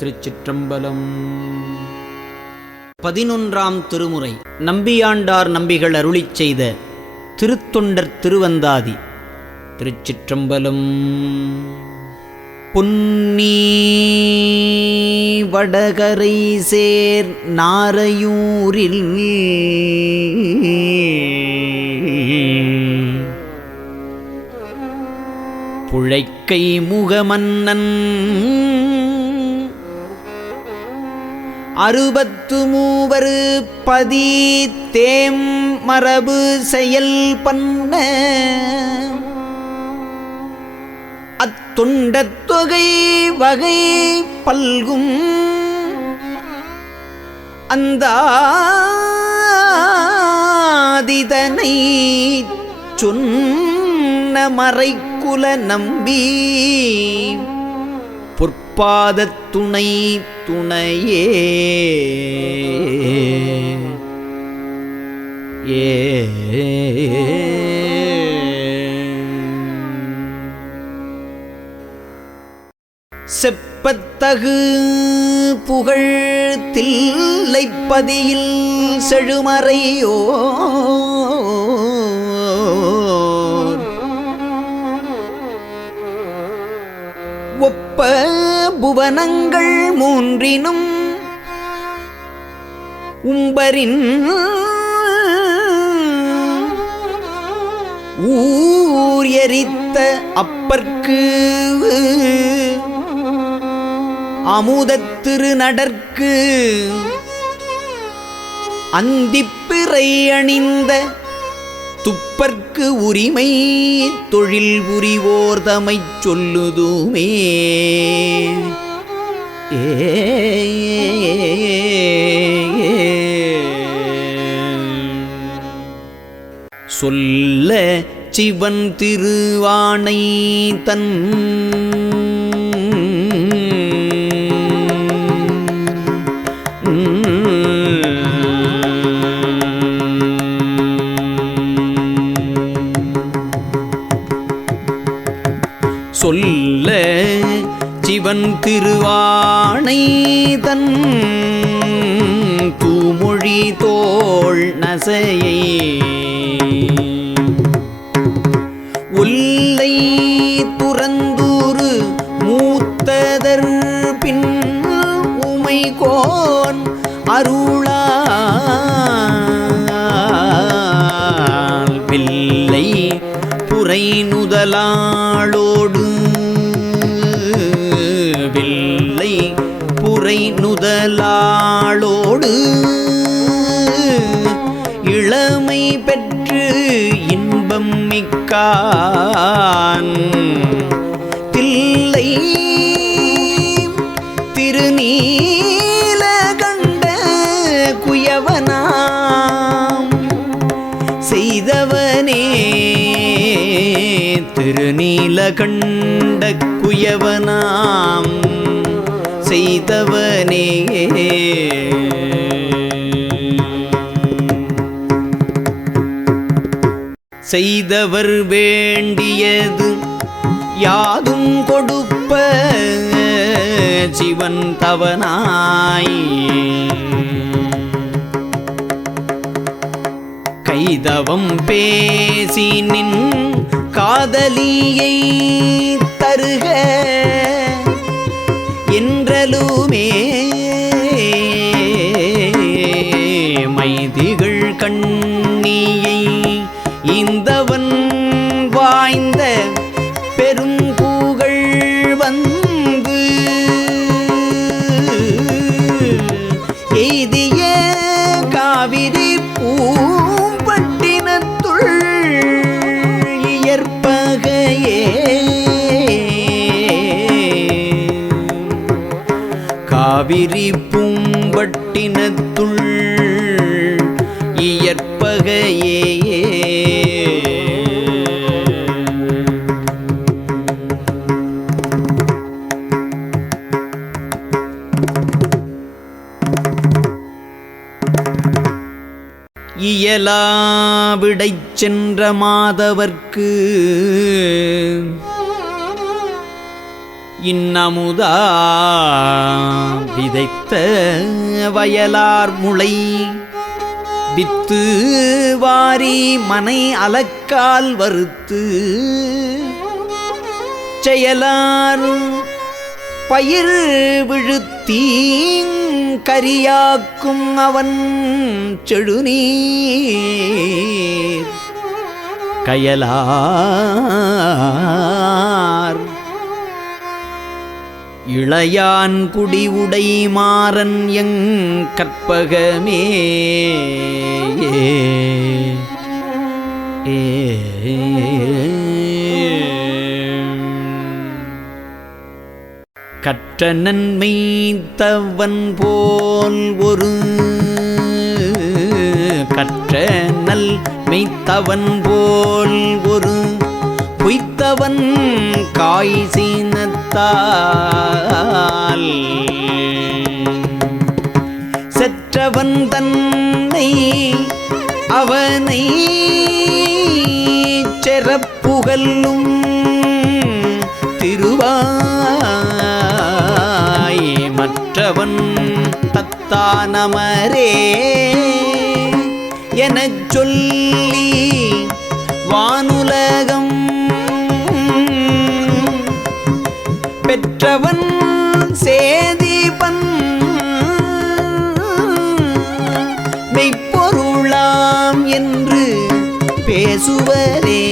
திருச்சிற்றம்பலம். 11ஆம் திருமுறை நம்பியாண்டார் நம்பிகள் அருளிச் செய்த திருத்தொண்டர் திருவந்தாதி. திருச்சிற்றம்பலம். பொன்னி வடகரை சேர் நாரையூரில் புழைக்கை முகமன்னன் 63 பதி தேம் மரபு செயல் பண்ண அத்தொண்டத் தொகை வகை பல்கும் அந்தாதிதனை சொன்ன மறைக்குல நம்பி பொற்பாதத் துணை துணையே செப்பத்தகு புகழ் தில்லைப்பதியில் செழுமறையோ ஒப்ப புவனங்கள் மூன்றினும் உம்பரின் ஊர் எரித்த அப்பற்கு அமுதத்திரு நடற்கு அந்திப்பிறை அணிந்த துப்பர்க்கு உரிமை தொழில் புரிவோர் தமைச் சொல்லுதுமே. சொல்ல சிவன் திருவானை தன் சொல்ல சிவன் திருவானை தன் தூமொழி தோள் நசையை ஒல்லை துறந்தூறு மூத்ததர் பின் உமைகோன் அருளால் வில்லை புரை நுதலாளோடு வில்லை புரை நுதலாளோடு இளமை பெற்று இன்பம் மிக்கான் தில்லை திருநீலகண்ட குயவனாம் செய்தவனே திருநீலகண்ட குயவனாம் செய்தவனே. செய்தவர் வேண்டியது யாதும் கொடுப்ப சிவன் தவனாய் கைதவம் பேசி நின் காதலியை தருக என்றலுமே மைதிகள் கண்ணியை இந்தவன் வாய்ந்த பெரும்பூகள் வந்து எய்திய காவிரி பூம்பட்டினத்துள் இயற்பகையே காவிரி பூம்பட்டினத்துள் இயற்பகையே இயலாவிடைச் சென்ற மாதவர்க்கு இன்னமுதா விதைத்த வயலார் முளை வித்து வாரி மனை அலக்கால் வறுத்து செயலார் பயிர் விழுத்தீங் கரியாக்கும் அவன் செழுநீர் கயலார் இளையான் குடி உடை மாறன் எங் கற்பகமே கற்ற நன்மை தவன் போல் ஒரு கற்ற நல் மெய்த்தவன் போல் ஒரு பொய்த்தவன் காய் சீனத்தால் செற்றவன் தன்னை அவனை செறப்புகல்லும் திருவாய் மற்றவன் தத்தானமரே எனச் சொல்லி வானுலகம் பெற்றவன் சேதிபன் மெய்ப்பொருளாம் என்று பேசுவரே.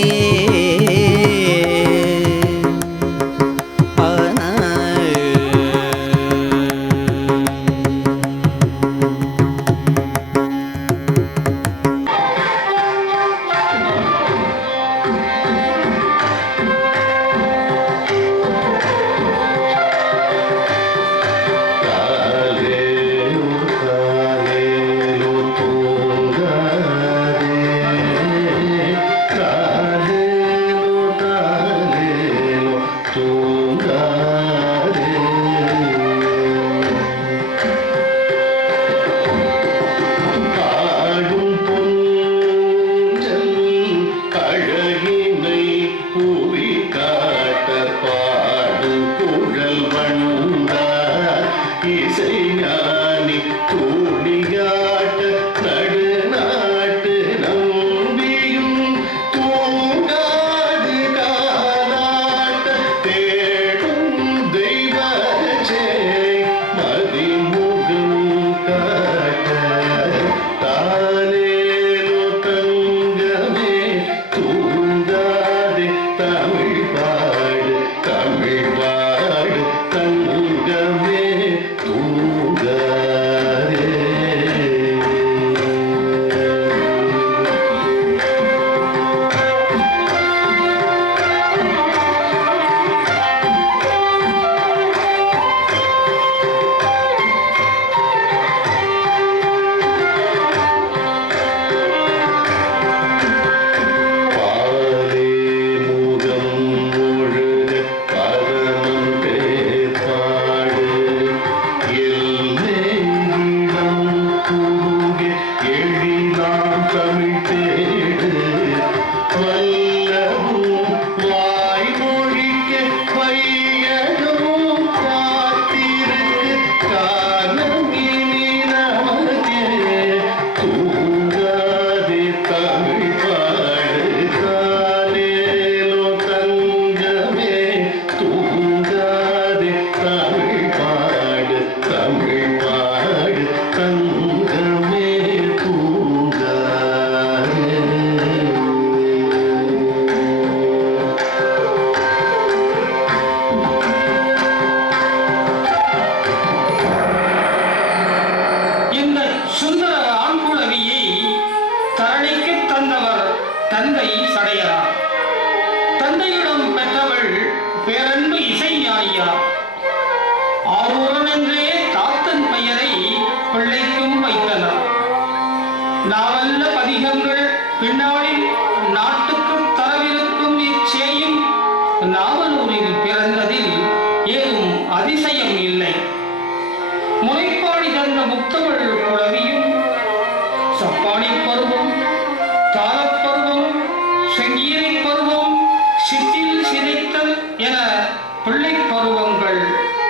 பிள்ளை பருவங்கள்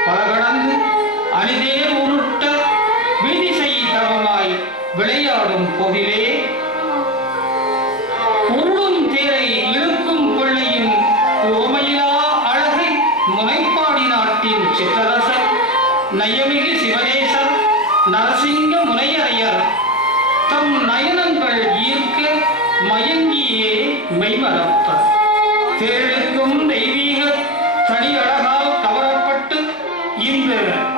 பல கடந்து அனிதேர் கோவிலே உருளும் தேரை இழுக்கும் கொள்ளையின் ஓமையிலா அழகை முனைப்பாடி நாட்டின் சிற்றரசர் நயமிகு சிவனேசர் நரசிங்க முனையரையர் தம் நயனங்கள் ஈர்க்க மயங்கியே மெய்மறப்பர் தேரெழுக்கும் தெய்வீக தனி அழகால் கவரப்பட்டு இந்த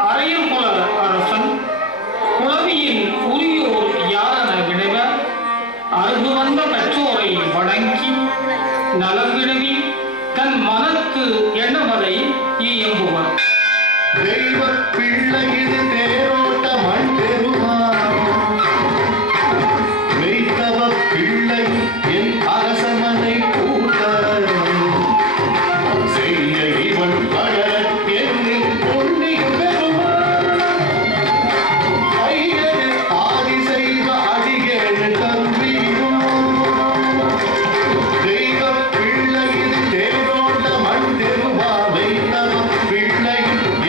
அரையகுல அரசன் குளவியின் உரியோர் யாரென விளைவர் அருகு வந்த பெற்றோரை வணங்கி நலங்கிழவி தன் மனக்கு எண்ணமதை இயம்புவர். தெய்வ பிள்ளையின் தேரோட்ட மண் மெய்த்தவ பிள்ளை என் அரசமனை கூட்ட செய்ய இவன் கடல என்று பொன்னி பெருமாள் ஐயனே ஆதி செய்த அடிகேடு தம்பியும் தெய்வ பிள்ளையின் தேரோட்ட மண் தெருவா மெய்த்தவ பிள்ளை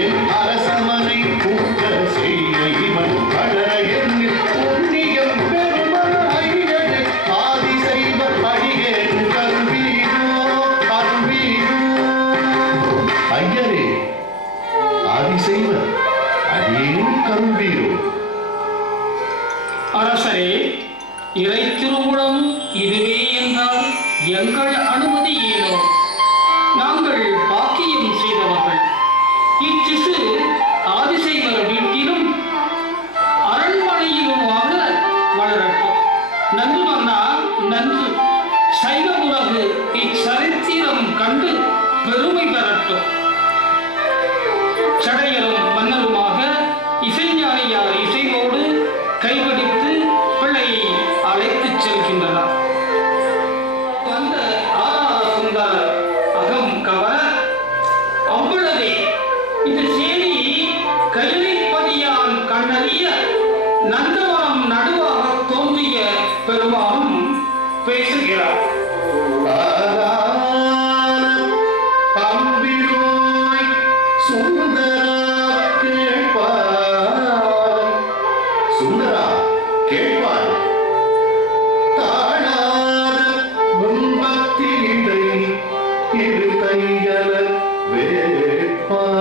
என் அரசமனை கூட்ட செய்ய இவன் கடல என்று பொன்னியம் பெருமாள் ஐயனே ஆதி செய்த அடிகேடு ஐயரே ஆதிசைவர் அடியேன் கரும்பீரோ. அரசரே, இறை திருவுளம் இதுவே என்றால் எங்கள் அனுமதி ஏனோ? நாங்கள் பாக்கியம் செய்தவர்கள். இச்சிசு ஆதிசைவர் வீட்டிலும் அரண்மனையிலுமாக வளரட்டும். நன்று மன்னா நன்று. சைவ உலகு இச்சரித்திரம் கண்டு பெருமை பெறட்டும். சடையரும் மன்னருமாக இசைஞானியார் இசைவோடு கைபிடித்து பிள்ளையை அழைத்துச் செல்கின்றனர். வந்த சுந்தர அகம் கவர அவ்வளவே இது சேரி கையிலிப்பதியான் கண்ணறிய நந்தவனம் நடுவாக தோன்றிய பெருமானும் பேசுகிறார். பம்பிரோய் சுந்தரா கேட்பாய், சுந்தரா கேட்பாய், தாழாத முன்பத்திடை இரு கைகள வேட்பாய்,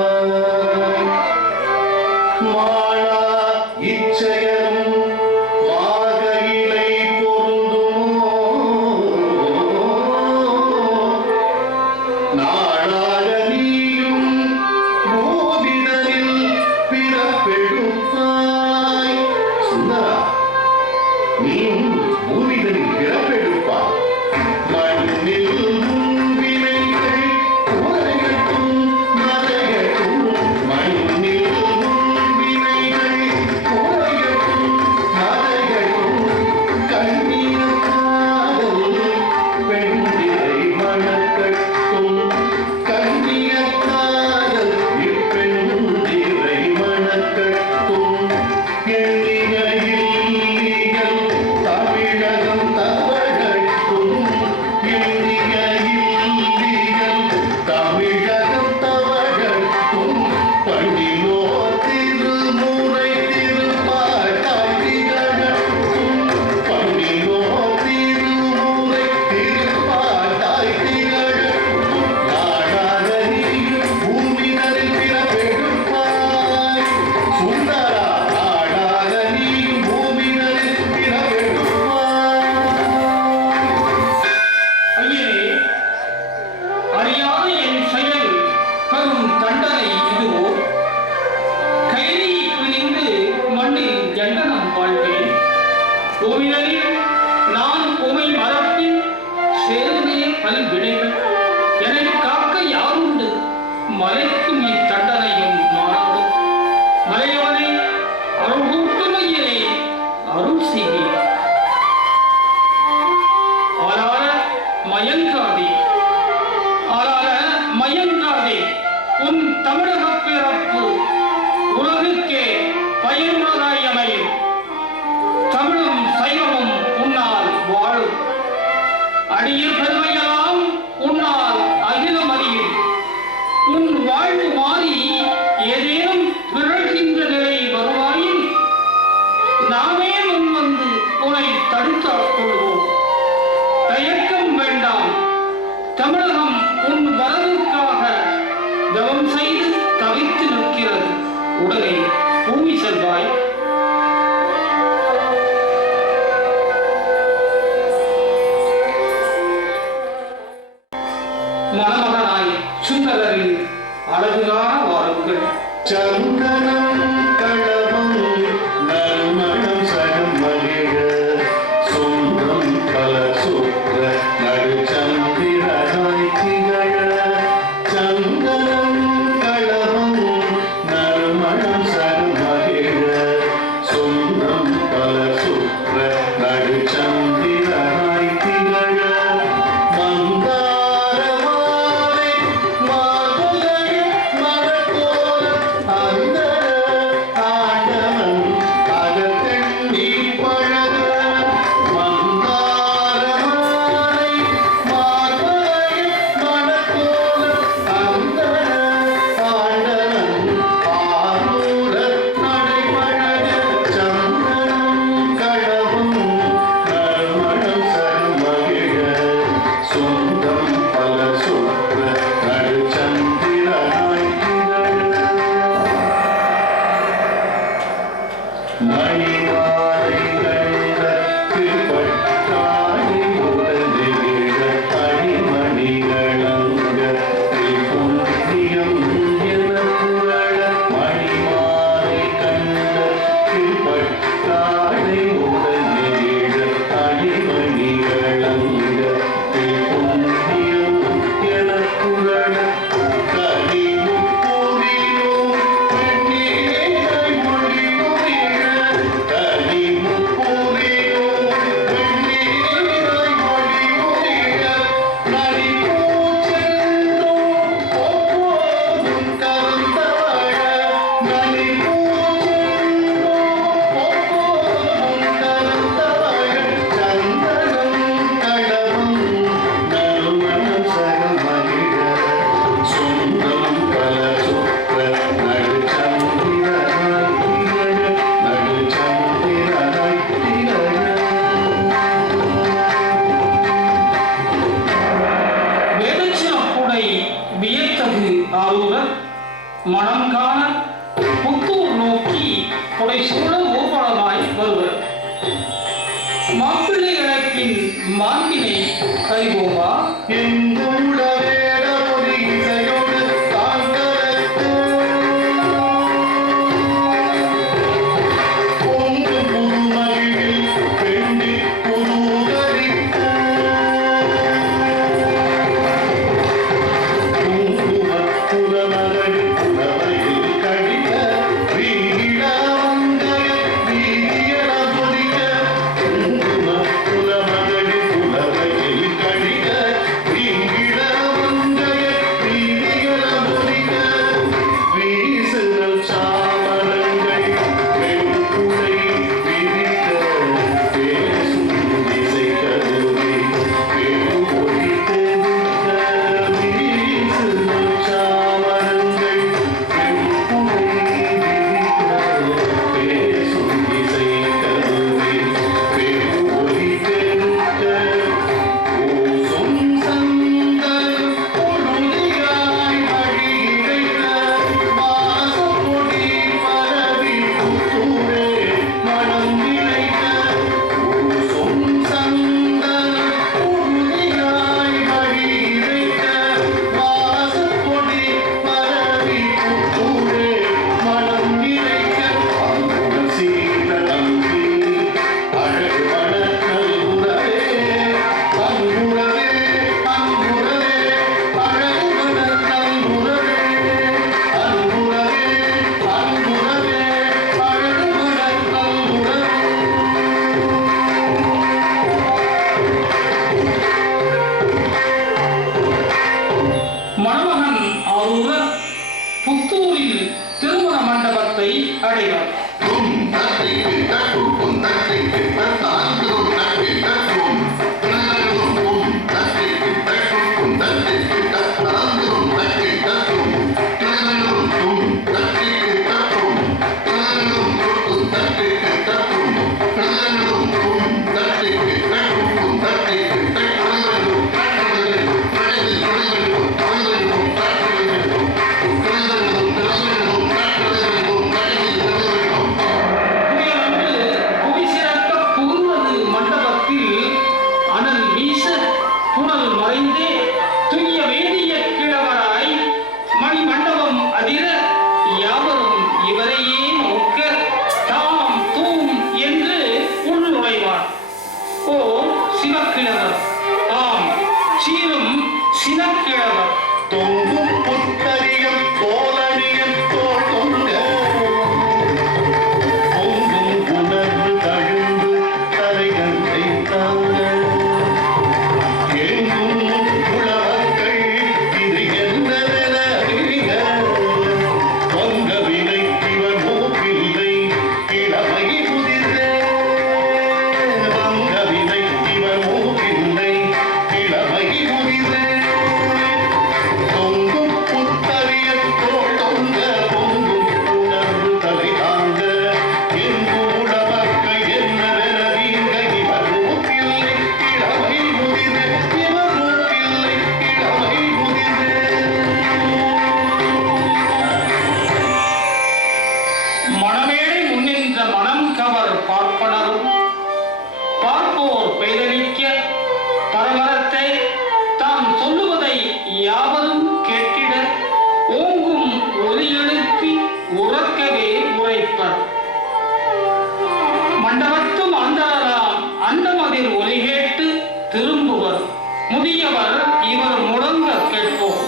மாளா இச்செயலும் மாகையிலை பொருந்துமோ, நாளாக நீயும் மோதிடலில் பிறப்பெடுப்பாய். சுந்தரா, நீயும் பூமிதனில் பிறப்பெடுப்பாய். மண்ணில் முன்வினைகள் குறையட்டும் மறையட்டும், மண்ணில் முன்வினைகள் குறையட்டும் மறையட்டும், கண்ணிய காதல் பெண்ணிலை மணக்கட்டும், கண்ணிய காதல் இப்பெண்ணிலை மணக்கட்டும், எண்ணிய இல்லியல் தமிழகம் தவழட்டும், எண்ணிய இல்லியல் தமிழகம் தவழட்டும், பண்ணினோ திருமுறை திருப்பாட்டாய் திகழட்டும், பண்ணினோ திருமுறை திருப்பாட்டாய் திகழட்டும், நாடாக நீயும் பூமிதனில் பிறப்பெடுப்பாய். சுந்தரா, நாடாக நீயும் பூமிதனில் பிறப்பெடுப்பாய். ஐயனே, அறியாத என் செயல் பெரும் தண்டனை இதுவோ? கைதி பிணிந்து மண்ணில் ஜண்டனம் வாழ்வேன். கோவிலில் நான் உமை மரப்பின் சேர்ந்தே பல்விடைகள் என்னை காக்க யாருண்டு? மலைக்கும் இத்தண்டனையும் மாறாது. மலையவனை அருள் கூட்டுமையிலே அருள் செய்வேன். ஆளால மயங்காதே, ஆளால மயங்காதே. உன் தமிழகப் பிறப்பு உலகுக்கே பயனுள்ளதாய் அமையும். தமிழும் சைவமும் உன்னால் வாழும். அடியில் பெருமையெல்லாம் உன்னால் அகிலம் அறியும். உன் வாழ்வு மாறி ஏதேனும் பிறழ்கின்ற நிலை வருவாயின் நாமே முன் வந்து இல்லை பூமி செல்வாய். மணமகனாய் சுந்தரரின் அழகுகான வாருங்கள். சந்தனம் களவம் நறுமணம் சரம் மகிழ சொந்தம் பல சுற்ற நடுச்சந்திரனாய் திகழ. சந்தனம் களவம் நறுமணம் சரம் மகிழ சொந்தம் பல சுற்ற நடுச்சந்திரனாய் திகழ. மந்தாரமாலை மாதுளை மலர்போல அந்த ஆண்டவன் அகத்தண்ணி பழக. மந்தாரமாலை மாதுளை மலர்போல அந்த ஆண்டவன் ஆரூர நடைபழக. சந்தனம் களவும் நறுமணம் சரமகிழ சொந்தம் பல சுற்ற நடுச்சந்திரனாய் திகழ. மணிமாலை கண்டத்து பட்டாளி உடனெகிழ அடிமணிகளங்கத்தில் புண்ணியம் என புகழ. மணிமாலை கண்டத்து பட்டாளி உடனெகிழ அடிமணிகளங்கத்தில் புண்ணியம் என புகழ. கலிமுப்புரியும் வெண்ணீரை மொழி புரிக. கலிமுப்புரியும் வெண்ணீரை மொழி புரிக. நலிபூச்சென்றும் ஒப்போதும் கலந்தவழ. நலிபூச்சென்றும் ஒப்போதும் கலந்தவழ. சந்தனம் களவும் நறுமணம் சரமகிழ சொந்தம் பல சுற்ற நடுச்சந்திரனாய் திகழ. நடுச்சந்திரனாய் திகழ. வேதச்சிறப்புடை வியத்தகு ஆரூரர் மனம் காண புத்தூர் நோக்கி புடைசூழ ஊர்வலமாய் வருவர். மாப்பிள்ளை இழப்பின் மாண்பினை அறிவோமா? எங்குள்ள வேடமொழி இசையோடு தாங்கரத்து பொங்கு புதுமகிழில் பெண்ணி புதுகரிக்க. குங்குமப் புலமகள் புலவையில் கழிக்க. வீட வந்தய வீதியன பொதிக்க. குங்குமப் புலமகள் புலவையில் கழிக்க. வீட வந்தய வீதியன பொதிக்க. வீசுதல் சாமரங்கள் வெண்குடை விரிக்க. பேசும் இசை கருவி பெருமொழி தெவிக்க. வீசுதல் சாமரங்கள் வெண்குடை விரிக்க. பேசும் இசை கருவி பெருமொழி தெவிக்க. ஓசும் சந்தனம் பொழுதியாய் வழி இறைக்க. வாசப்பொடி பரவி புத்தூரே மனம் நிலைக்க. ஓசும் சந்தனம் பொழுதியாய் வழி இறைக்க. வாசப்பொடி பரவி புத்தூரே மனம் நிலைக்க. அங்குடன் சீர நம்பி அழகு மணக்கல் உறவே. அங்குறவே அங்குறவே அழகு மணக்கல் உறவே. அங்குறவே அங்குறவே அழகு மணக்கல் உறவே. மணமகன் ஆரூரர் புத்தூரில் திருமண மண்டபத்தை அடைவார். கும் தட்டிக்கு தட்டும் கும் தட்டிக்கு தட்டாந்தும் தட்டி தட்டும். கும் தட்டிக்கு தட்டும் கும் தட்டிக்கு தட்டாந்தும் தட்டி தட்டும். கும் தட்டிக்கு தட்டும். கும் தட்டிக்கு தட்டும். கும் தட்டிக்கு தட்டும் கும் தட்டிக்கு தட்டும். மிகவர் பார்ப்பனரும் பார்ப்போர் பெய்தளிக்க பரமரத்தை தாம் சொல்லுவதை யாவரும் கேட்டிட ஓங்கும் ஒலி எழுப்பி உறக்கவே உரைப்பர். மண்டபத்தும் அந்தரலாம் அண்டமதில் ஒலி கேட்டு திரும்புவர். முதியவர் இவர் முழங்க கேட்போம்.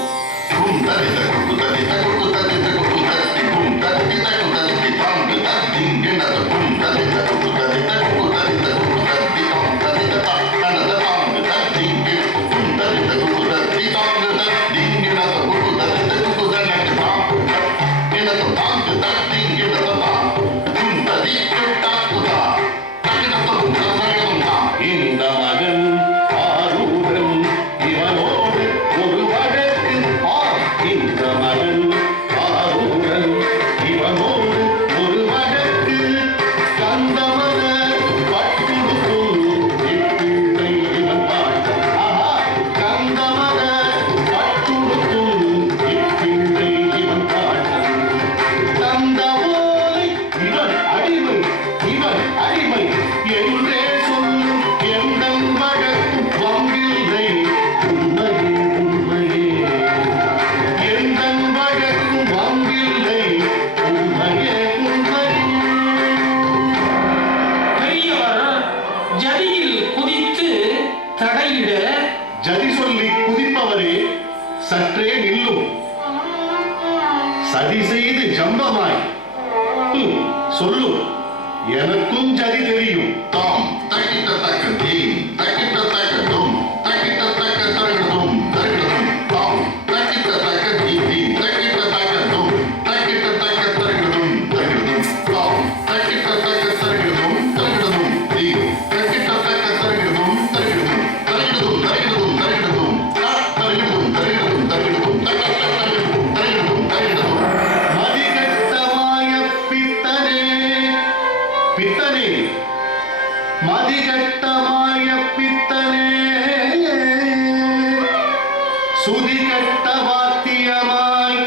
ஜதி சொல்லி குதிப்பவரே சற்றே நில்லும். சதி செய்து ஜம்பமாய் சொல்லும். எனக்கும் ஜதி தெரியும். தாம் தக்கிட்ட தக்க தீம் தக்கிட்ட தக்க தும் தக்கிட்ட தக்க தரகடும் தரகடும் தாம் தக்கிட்ட தக்க தீம் தக்கிட்ட தக்க தும் தக்கிட்ட தக்க தரகடும் தரகடும் தாம் தக்கிட்ட தக்க தரகடும் தரகடும் தீம் தக்கிட்ட தக்க தரகடும் தரகடும் தரகடும் தரகடும் தரகடும் தரகடும் தரகடும் தரகடும் தரகடும் தரகடும் தரகடும் மதிகட்டமாய பித்தனே பித்தனே மதிகட்டமாய பித்தனே சுதிகட்ட வாத்தியமாய்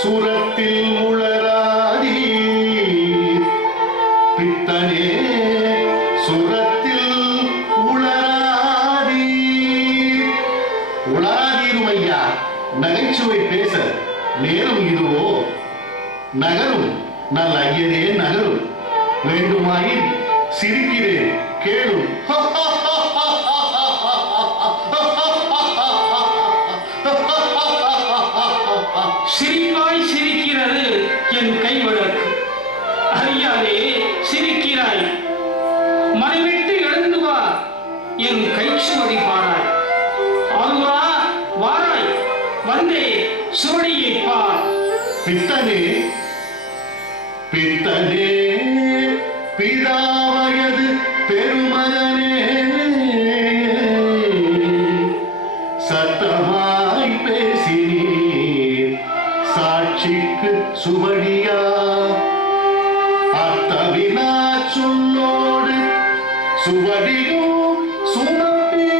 சுரத்தில் உளராதி பித்தனே சுரத்தில் உளராதி உளராதீருமையா. நகைச்சுவை பேச நேரம் இதுவோ? நகரும் நல்ல ஐயனே நகரும். வேண்டுமாயின் சிரிக்கிறேன் கேளும். சிரிப்பாய் சிரிக்கிறது என் கைவழக்கு. அறியாதே சிரிக்கிறாய். மறைவிட்டு எழுந்து வா, என் கைச்சுவடி பாராய். ஆறுவா வாராய், வந்தே சுவடியை பார். பித்தனே பித்தனே பிதாவயது பெருமகனே சத்தமாய் பேசினீர் சாட்சிக்கு சுவடியா அத்தவினா சொல்லோடு சுவடியும் சுமப்பீரோ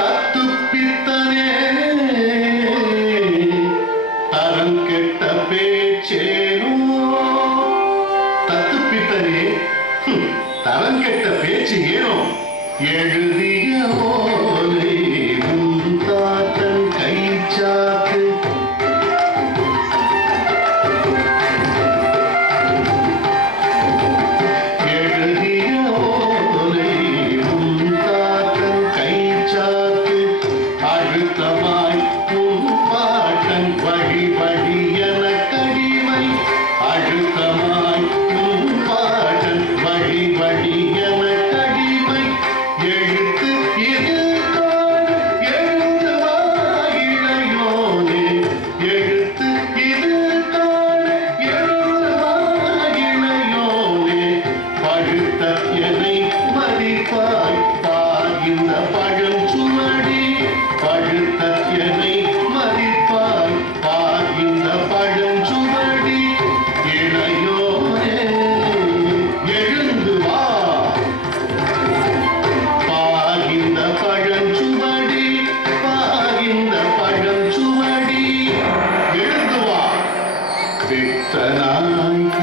தத்து பித்தனே தரம் கெட்ட பேச்சேனோ தத்து பித்தனே தரம் கெட்ட பேச்சு ஏனோ எழுதிய ஓலை உன் தாத்தன் கை சாத்து எழுதிய ஓலை உன் தாத்தன் கை சாத்து அழுத்தமாய் உன் பாட்டன் வழி வழி என கடிமை அழுத்தமாய் உன் பாட்டன் வழி வழி என கடிமை எழுத்து இது எழுத்து வாயிழையோனே எழுத்து இது எழுத்து வாயிழையோனே பழுத்த எதை மதிப்பாய் பாகின்ற பழம் சுவடி பழுத்த எதை மதிப்பாய் பாகின்ற பழம் சுவடி இளையோனே எழுந்து வா பாகின்ற பழம் சுவடி பாகின்ற பழம் சுவடி எழுந்து வா பித்தனாய்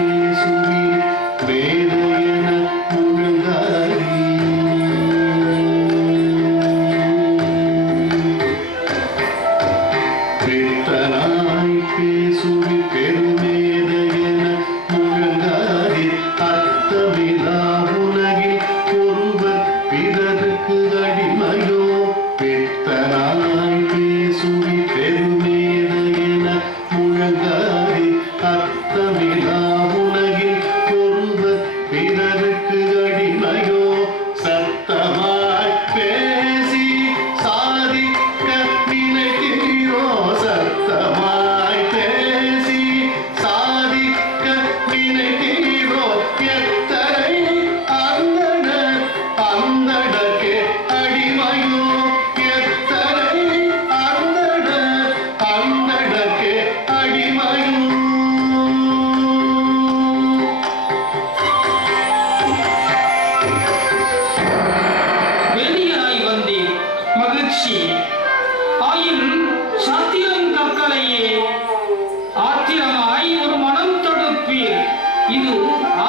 இது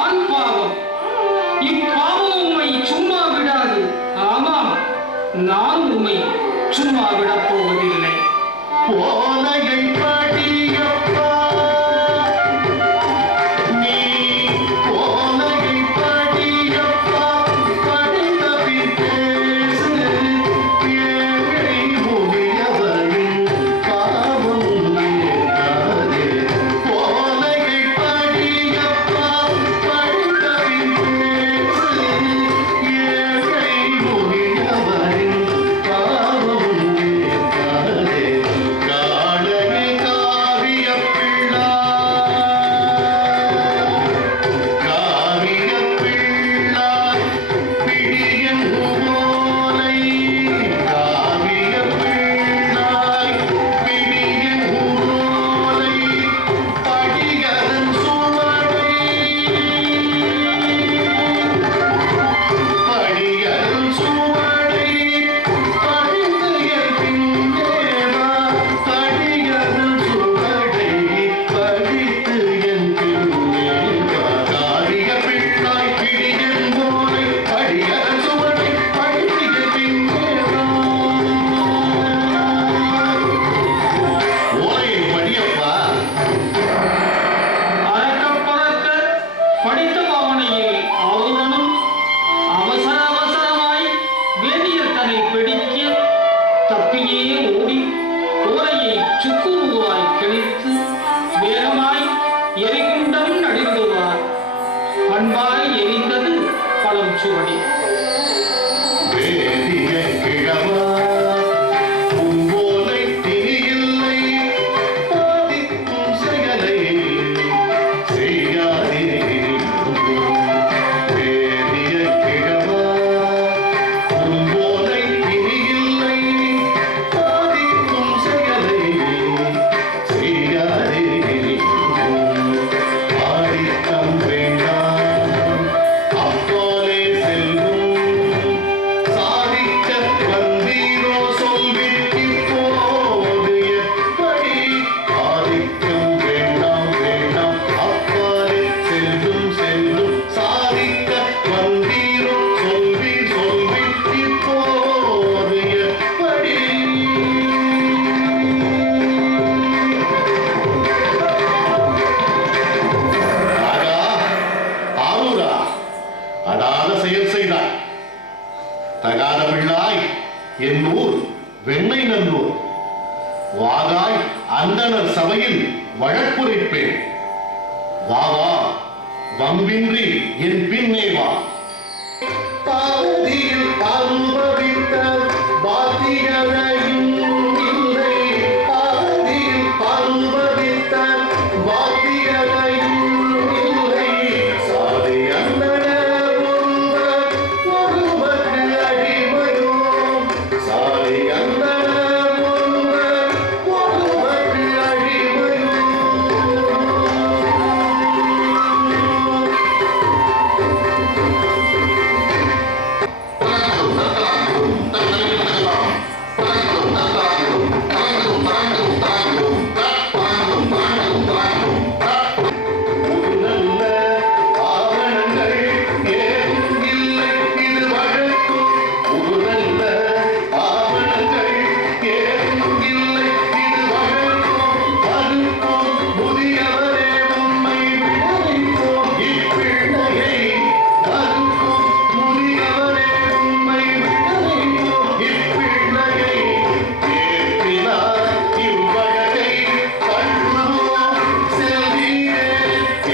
ஆண் பாவம். இப்பாவம் உம்மை சும்மா விடாது. ஆமாம், நான் உம்மை சும்மா விடப் போவதில்லை. போலையை படியப்பா நீ போலையை படியப்பா படித்த பின் பேசு ஏழை முடியவரின் பாவம் ஏற்காதே. போலையை படியப்பா படித்த பின் பேசு ஏழை முடியவரின் பாவம் ஏற்காதே. காளையே காவிய பிள்ளை காவிய பிள்ளை பிடியன் ஓலை காவிய பிள்ளை பிடியன் ஓலை படியதன் சுவடை படியதன் சுவடை படிந்து என் பின்னேவா படியதன் சுவடை படித்து என் பின்னேவா. காரிய பிள்ளை பிடியன் ஓலை படியதன் சுவடை படித்து என் பின்னேவா. ஓலையை படியப்பா அறக்கப் பறக்க படித்த பாவனையில் ஆளுடனும் அவசர அவசரமாய் வேதியர் தன்னை பிடிக்க தப்பியே ஓடி ஓலையை சுக்குருவாய் கிழித்து வேகமாய் எரிகுண்டம் நடிந்துவார். பண்பாய் எரிந்தது பழம் சுவடி. வேதிய கிழவா பூங்கோலை திரியில்லை பாதிக்கும் செயலை செய்யாதே. வேதிய கிழவா பூங்கோலை திரியில்லை பாதிக்கும் செயலை செய்யாதே. ஆடித்தம் வேண்டாம் அப்போலே செல்லும் சாதிக்க வந்தீரோ சொல்விட்டு போது எப்படி. ஆதிக்கம் வேண்டாம் வேண்டாம் அப்பாலே செல்லும் செல்லும் சாதிக்க வந்தீரோ சொல்விட்டு போது எப்படி. ஆகா, ஆரூரா, அடாத செயல் செய்தாய். தகாத பிள்ளாய் என் ஊர் வெண்ணை நல்லூர். வாகாய் அந்தணர் சபையில் வழக்குரைப்பேன். வாவா வம்பின்றி என் பின்னே வா. பாதியில் அனுபவித்த பாத்தியரையும் இல்லை பாதியில் அனுபவித்த பாத்தியரையும் இல்லை. சாதி அந்தணர் ஒருவருக்கு அடிமையோ சாதி அந்தணர் ஒருவருக்கு அடிமையோ. நல்ல ஆவணங்கள் ஏதும் இல்லை இது வழக்கும். ஒரு நல்ல ஆவணங்கள் ஏதும் இல்லை இது வழக்கும். அதுக்கும் முதியவரே உண்மை விளைவிப்போம் இப்பிள்ளையை. அதுக்கும் முதியவரே உண்மை விளைவிப்போம் இப்பிள்ளையை. ஏற்றினார் இவ்வழகை தள்ளுவோம் செல்வீரே.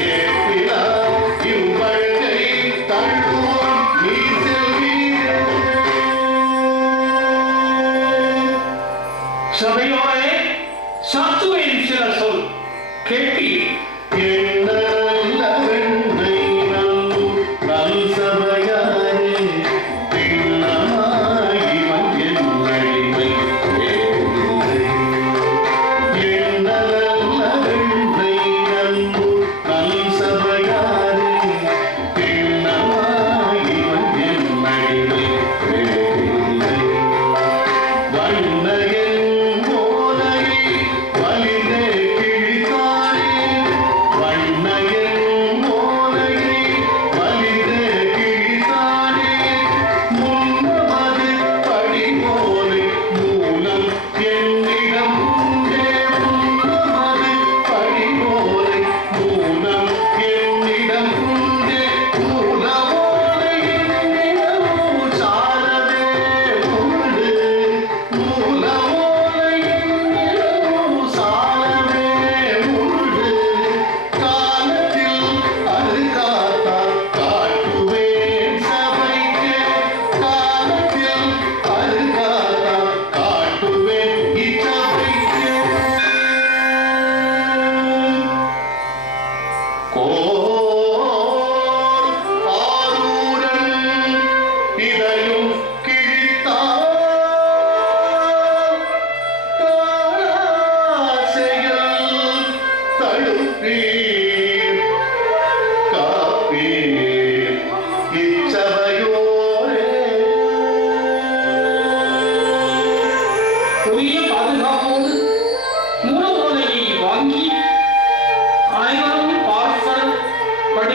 ஏற்றினார் இவ்வழகை தள்ளுவோம் நீ செல்வீரே. சபையோரே, சாத்துவேன் சில சொல் கேட்பீர். என்ன நல்ல வெண்ணை நல்லூர் நல் சபையாரே பின்னமாய் இவன் என் அடிமை வேறில்லை. என்ன நல்ல வெண்ணை நல்லூர் நல் சபையாரே பின்னமாய் இவன் என் அடிமை வேறில்லை. வண்ணயன் ஓலையை வலிதே கிழித்தாரே வண்ணய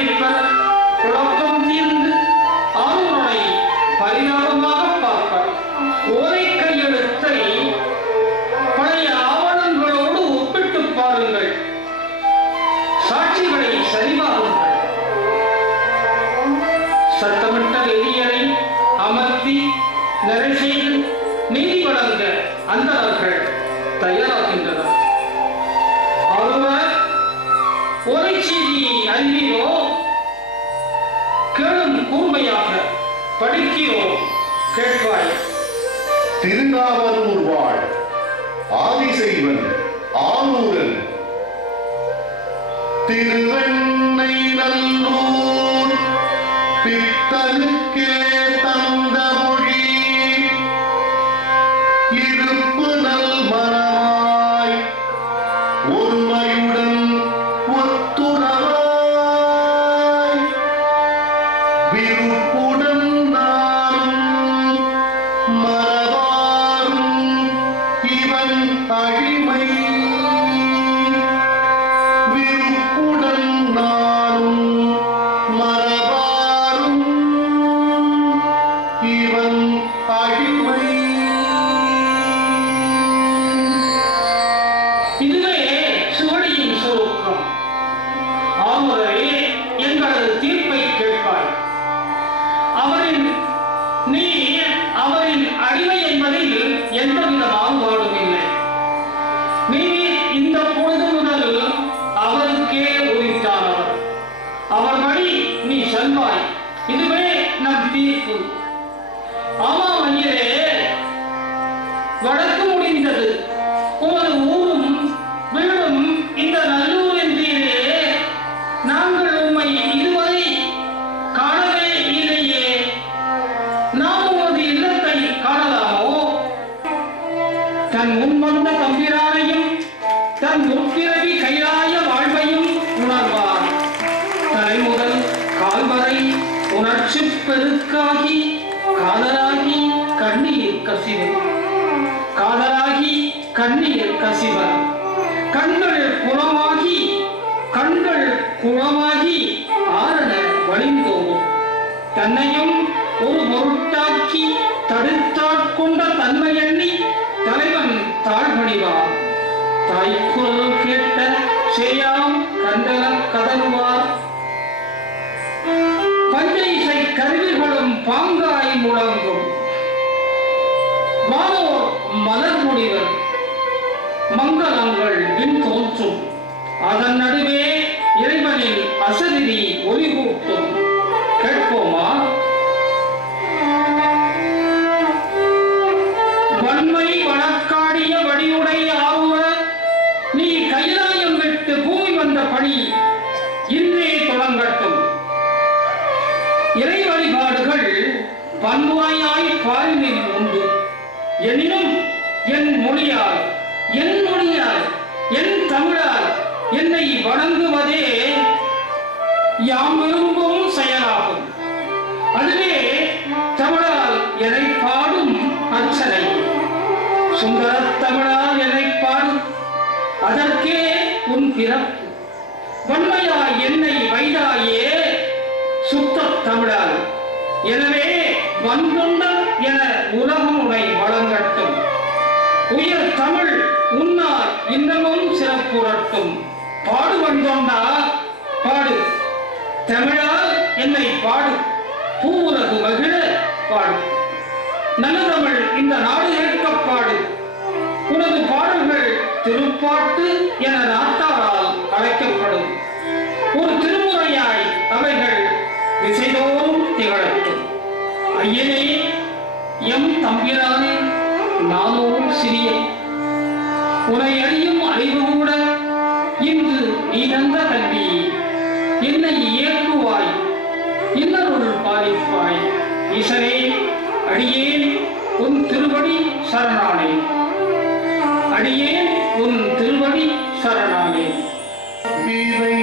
தெளிப்ப குழப்பம் தீர்ந்து ஆளுநரை பரிதாபமாக பார்ப்பார். ஓலை கையெழுத்தை பழைய ஆவணங்களோடு ஒப்பிட்டு பாருங்கள். சாட்சிகளை சரிபாருங்கள். சட்டமன்ற எதிரியரை அமர்த்தி நிறை செய்து நீதி வழங்க அந்தவர்கள் தயாராகின்றனர். ஒருவர் ஒரே செய்தியை அறிவியோ கேளும் கூர்மையாக படிக்கிறோ கேட்பாய். திருநாவலூர் வாழ் ஆதிசைவன் ஆரூரன் திருவெண்ணை நல்லூர் பித்தனுக்கே தந்த மொழி இருப்பு நல் மனமாய் ஒருமையுடன் ஒத்துறவாய் விருப்புடன் நானும் மறவாரும் இவன் அடிமை விருப்புடன் நானும் மறவாரும் இவன் அடிமை. இதுவே சுவடியின் சுருக்கம். ஆமுதரே, எங்களது தீர்ப்பை கேட்பாய். நீ அவரின் அடிமை என்பதில் எந்தவித மாறுபாடும் இல்லை. நீ இந்த பொழுது முதல் அவருக்கே உரித்தானவர். அவர் வழி நீ செல்வாய். இதுவே நம் தீர்ப்பு. ஆமாம் ஐயரே, வழக்கு முடிந்தது. உமது ஊரும் வீடும் இந்த நல்லூர் என்றீரே. நாங்கள் உம்மை இதுவரை காணவே இல்லையே. நாம் உமது இல்லத்தை காணலாமோ? தன் முன் வந்த தம்பிரானையும் தன் முற்பிறவி கைலாய வாழ்வையும் உணர்வார். தலை முதல் கால்வரை உணர்ச்சி பெருக்காகி காதலாகி கண்ணீர் கசிவர். காதலாகி கண்ணீர் கசிவர். கண்கள் குளமாகி ஆரண வழிந்தோவும். தன்னையும் ஒரு பொருட்டாக்கி தடுத்தாட்கொண்ட தன்மை எண்ணி தலைவன் தாழ்வணிவார். தாய்க்குரல் கேட்ட சேயாம் கண்டன கதறுவார். பஞ்சை இசை கருவிகளும் பாங்காய் முழங்கும். வானோர் மலர் முடிவர். மங்களங்கள் பின் தோன்றும். அதன் நடுவே இறைவனில் அசதிரி ஒளிகூட்டும். கேட்போமா? வன்மை வழக்காடிய வடியுடைய ஆவுவர், நீ கைலாயம் விட்டு பூமி வந்த பணி இன்றே தொடங்கட்டும். இறை வழிபாடுகள் பன்முறையாய் பாரினில் உண்டு. எனினும் என் மொழியால் என் தமிழால் என்னை வணங்குவதே யாம் விரும்பும் செயலாகும். அதுவே தமிழால் எதை பாடும் அர்ச்சனை. சுந்தர தமிழால் எதை பாடும், அதற்கே உன் பிறப்பு. வன்மையாய் என்னை வைதாயே சுத்த தமிழால். எனவே வன்கொண்ட என உலகம் உனை வழங்கட்டும். உயர் தமிழ் உன்னால் இன்னமும் சிறப்புறட்டும். பாடு வந்தோண்டா பாடு, தமிழால் என்னை பாடு. பூவுலகு மகிழ பாடு. நல்ல தமிழ் இந்த நாடு ஏற்க பாடு. உனது பாடல்கள் திருப்பாட்டு என நாட்டாரால் அழைக்கப்படும். ஒரு திருமுறையாய் அவைகள் திசைதோறும் திகழட்டும். ஐயனே, எம் தம்பிரானே, நானோர் சிறிய உனை அறியும் அறிவு கூட இன்று நீ தந்த கல்வி. என்னை இயக்குவாய், இன்னொரு பாலிப்பாய். ஈசரே, அடியேன் உன் திருவடி சரணானே. அடியேன் உன் திருவடி சரணானே. வீரை